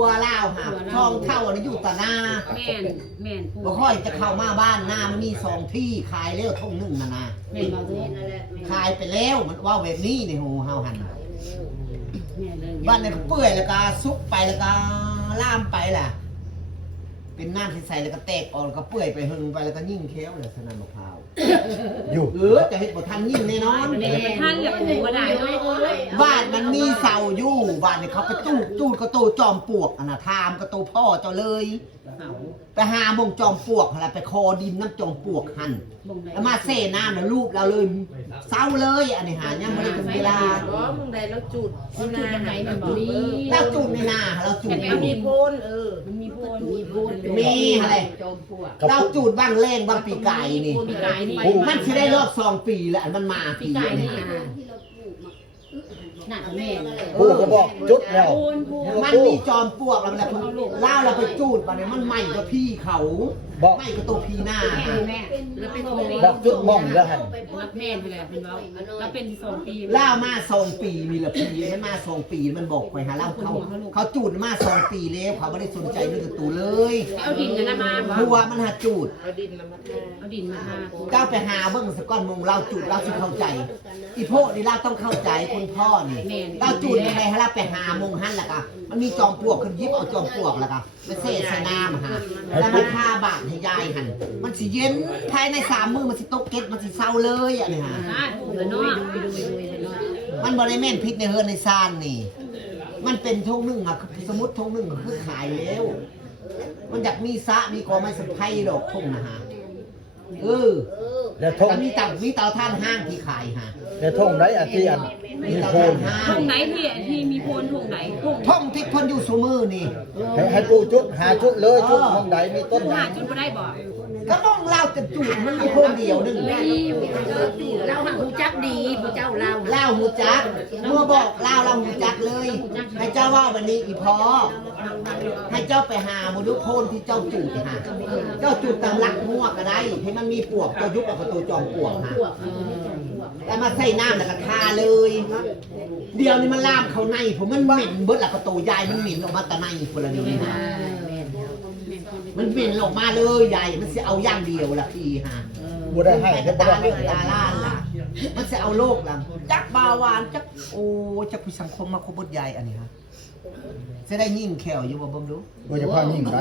วเล่าหาช่องเท่าอันนี้อยู่ตะหน้าแม่นบ่ค่อยจะเข้ามาบ้านหน้ามันมี2ที่ขายแล้วท่งหนึ่งนะนะ แม่นบ่รู้ ขายไปแล้วมันว่าแบบนี้นี่โหเฮาหัน แม่นเลย บ้านเนี่ยก็เปื่อยแล้วก็ซุกไปแล้วก็ล่ามไปล่ะเป็นน้ำใสๆแล้วก็แตกออกแล้วก็เปื่อยไปหึงไปแล้วก็ยิ่งเคี้ยวเลยสนั่นมะพร้าวอยู่จะเห็ดบ่ทันยิ่งแน่นอน ท่านอย่าปลูกก็ได้เนาะ บ้านมันมีเสาอยู่บ้านเนี่ยเขาไปจูดก็โตจอมปลวกนะทามก็โตพ่อเจ้าเลยไปหาหมงจอมปลวกอะไรไปคอดินน้ำจอมปลวกหั่นแล้วมาเซ่น้ำแล้วรูปเราเลยเศร้าเลยอันนี้หายังไม่ได้ถึงเวลา มึงได้แล้วจุด มันจุดยังไงมันบ่มี เราจูดในนาเราจูด มีโพนมันมีโพน มีอะไร จอมปลวก เราจูดบ้างแรงบ้างปีไก่นี่ ปีกายนี่ มันจะได้รอบ2 ปีแล้วมันมา ปี ปี กาย นี่ นี่น่ะแม่น ผู้ก็บอกจุดแล้ว โพน มันมีจอมปลวกแล้วเล่าเราไปจูดมาเนี่ยมันใหม่กับพี่เขา บอก ไม่กับตัวพี่หน้า แม่แล้วเป็นโพน บอกจุดม่องแล้วหัน รับแม่นไปแล้วเป็นเว้าแล้วเป็น2 ปี ล่ามา2 ปีนี่แหละพี่มันมา2 ปีมันบอกไปหาเล่าเขาจูดมา2 ปีแล้วเขาไม่ได้สนใจเรื่องตัวเลย เอาดินนั่นมาบ่ หัวมันหาจูด เอาดินมาทา เอาดินมาทา เจ้าไปหาเบิ้งสก้อนมงเราจูดเราสิเข้าใจอีโพนี่เราต้องเข้าใจคุณพ่อนี่เราจูดยังไงให้เราไปหามงหันล่ะกะมันมีจอมปลวกขึ้นยิบเอาจอมปลวกแล้วกะมาเสใส่น้ำฮะแล้วมันฆ่าบาดให้ยายหันมันสิเย็นภายใน3 มื้อมันสิตกเก็ดมันสิเศร้าเลยอันนี้ฮะ ได้เนาะ มันบริเวณพิษในเฮือนในซานนี่ มันเป็นทงหนึ่งอะสมมติทงหนึ่งคือขายแล้ว มันอยากมีสะมีกอไม้สะไพรดอกทงนะฮะแล้วทง แล้วมีเตาท่านห้างที่ขายฮะ แล้วทงไหนอันที่อัน มี มี เตา โพ ท่าน นห้าง ทงไหนที่มีโพนทงไหนทง ทงที่คนอยู่สูมือนี่ ให้ปูจุดหาจุดเลยจุดทงไหนมีต้นไหน หาจุดบ่ได้บ่ ก็มองเล่าจะจุดมันมีพงเดียวหนึ่ง เราหาหูจักดีผู้เจ้าเรา เล่าหูจักเมื่อบอกเล่าเราหูจักเลย ให้เจ้าว่าวันนี้อีพอให้เจ้าไปหาโมดุโพนที่เจ้าจุดฮะเจ้าจุดตำลักมั่วก็ได้ให้มันมีปวกเจ้ายุบออกประตูจอมปลวกฮะแล้วมาใส่น้ำแล้วก็ทาเลย เดี๋ยวนี้มันล่ามเขาในผมมันเหม็นเบิดละประตูยายมันเหม็นออกมาแต่ในคนละนี้ฮะมันเหม็นออกมาเลยยายมันจะเอาย่างเดียวละพี่ฮะ บ่ได้ให้ ให้ ได้บ่ ตา ได้ เลือดตาล้านล่ะมันจะเอาโรคล่ะจักบาวานจักโอ้จักพิสังคมมาคบดยายอันนี้ฮะจะได้ยิ่งแขวอยู่บ่เบิ่งดู บ่จะพายิ่งไร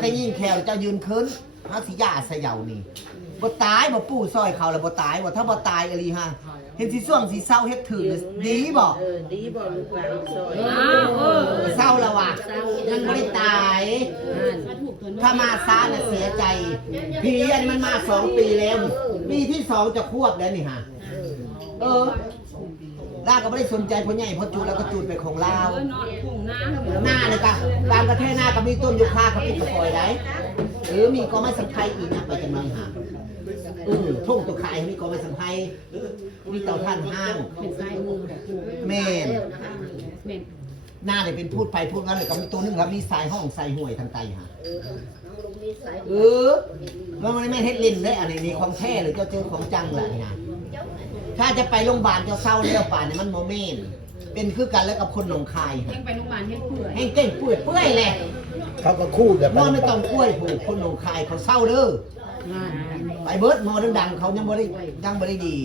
แต่ยิ่งแขวเจ้ายืนคืนพระสิยาสยาวนี่บ่ตายบ่ปู่ซอยเขาแล้วบ่ตายบ่ถ้าบ่ตายอลีฮะเห็นสิช่วงสิเศร้าเฮ็ดถึงดีบ่ ดีบ่ลูกหลานซอย เศร้าแล้วว่ะมันบ่ได้ตายถ้ามาซ่าน่ะเสียใจผีอันนี้มันมา2 ปีแล้วปีที่2จะควบแล้วนี่ฮะล่าก็ไม่ได้สนใจพ่อใหญ่พ่อจูดแล้วก็จูดไปของลาว นอนคงน้ หน้าเลยก็ตามประเทศหน้าก็มีต้นยูคาเขาปิดกระปอยได้หรือมีกอไม้สัมไพอีกนะไปจังเลยหาทุ่งตัวขายมีกอไม้สัมไพมีเต่าท่านห้าง ำเป็นสายมือ แม่น แม่น หน้าเนี่ยเป็นพูดไปพูดมาเลยก็มีตัวนึงครับมีสายห้องสายห่วยทางไตฮะมันไม่เฮ็ดเล่นได้อันนี้ของแท้หรือเจ้าเจอของจังแหละเนี่ยถ้าจะไปโรงพยาบาลเจ้าเศร้าเลี้ยวป่านเนี่ยมันโมเมนต์เป็นคือกันแล้วกับคนหนองคาย แห้งไปโรงพยาบาลเฮ็ดเพื่อ แห้งเก่งเปื่อยเปื่อยแหละ เขาก็คู่แบบ มอไม่ต้องกล้วยผูกคนหนองคายเขาเศร้าเด้อไปเบิร์ดมอดังๆเขายังบ่ได้ดี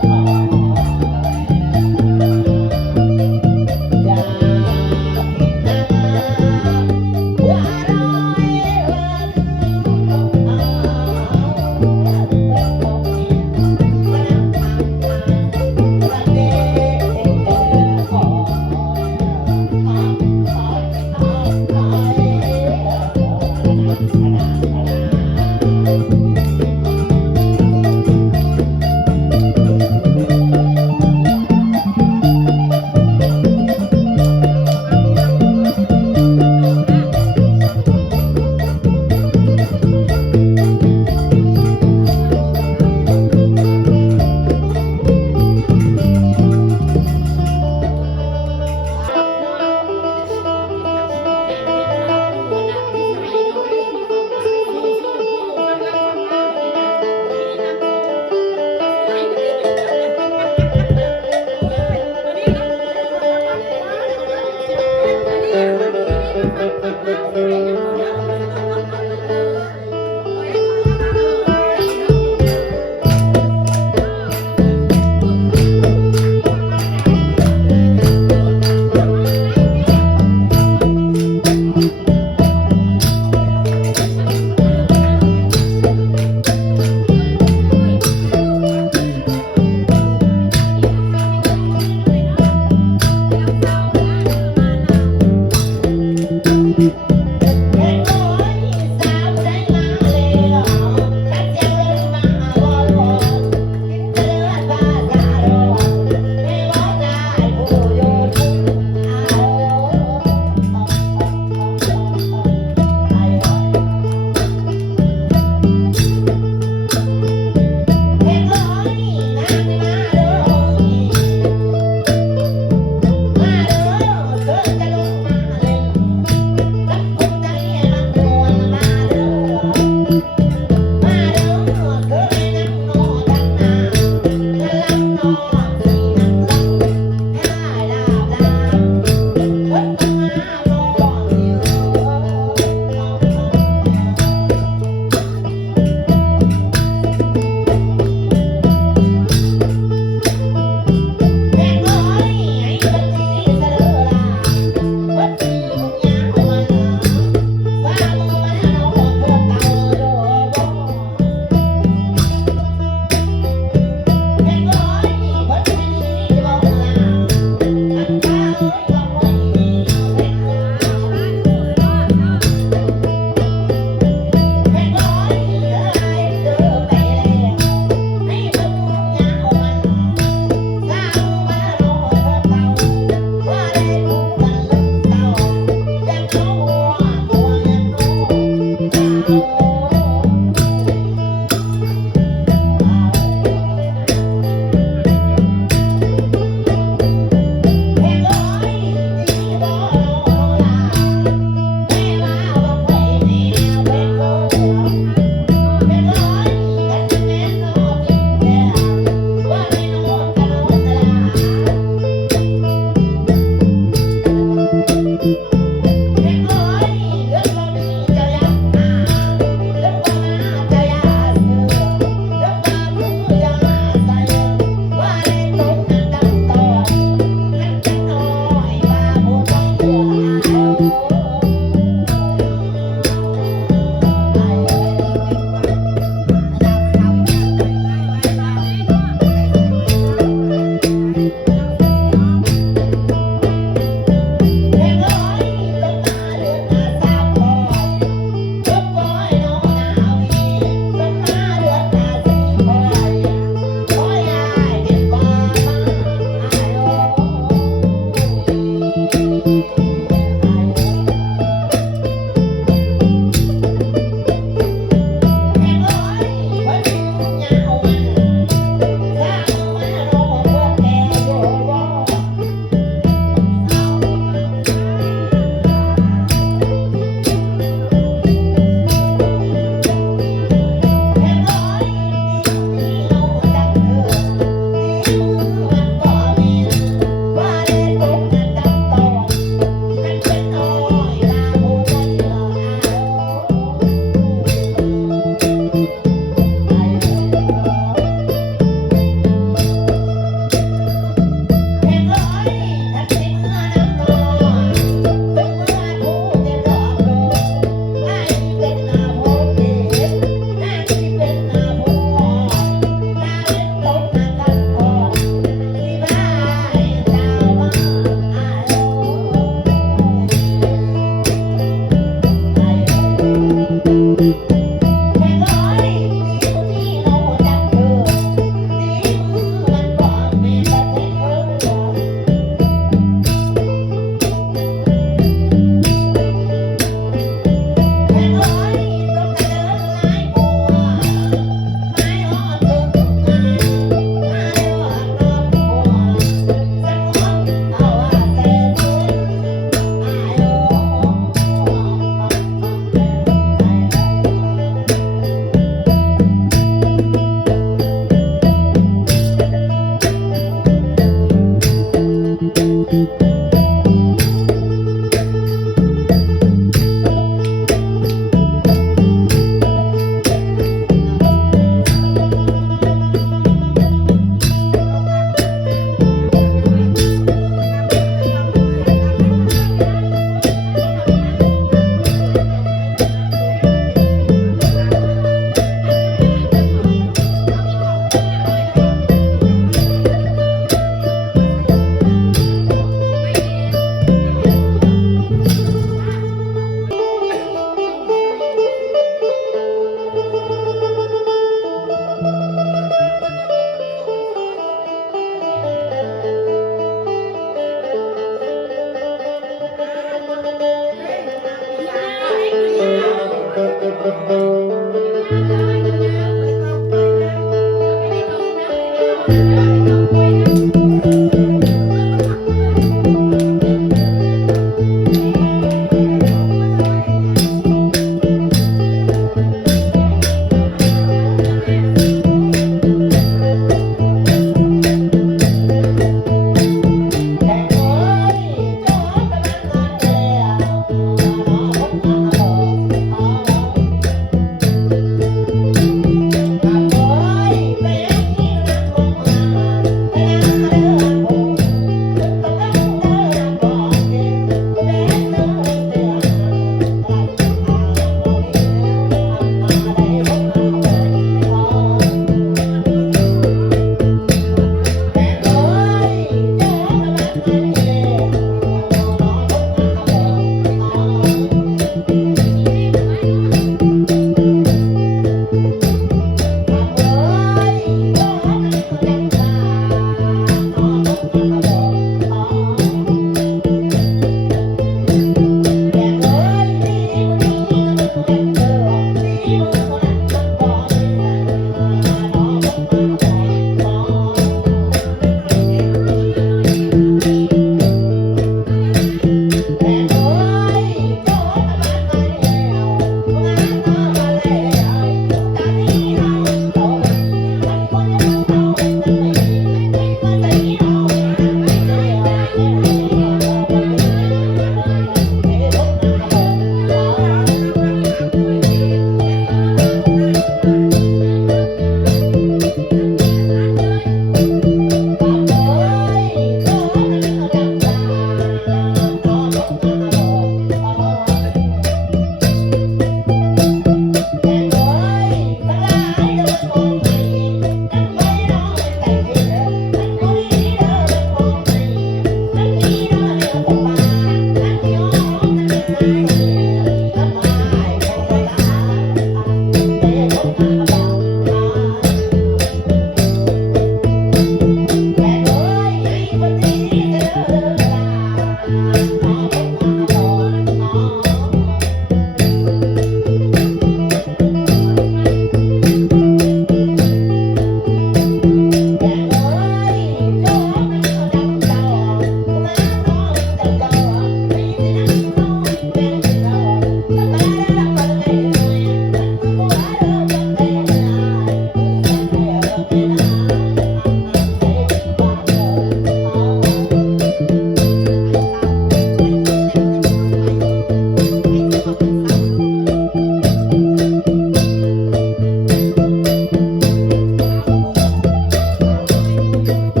อ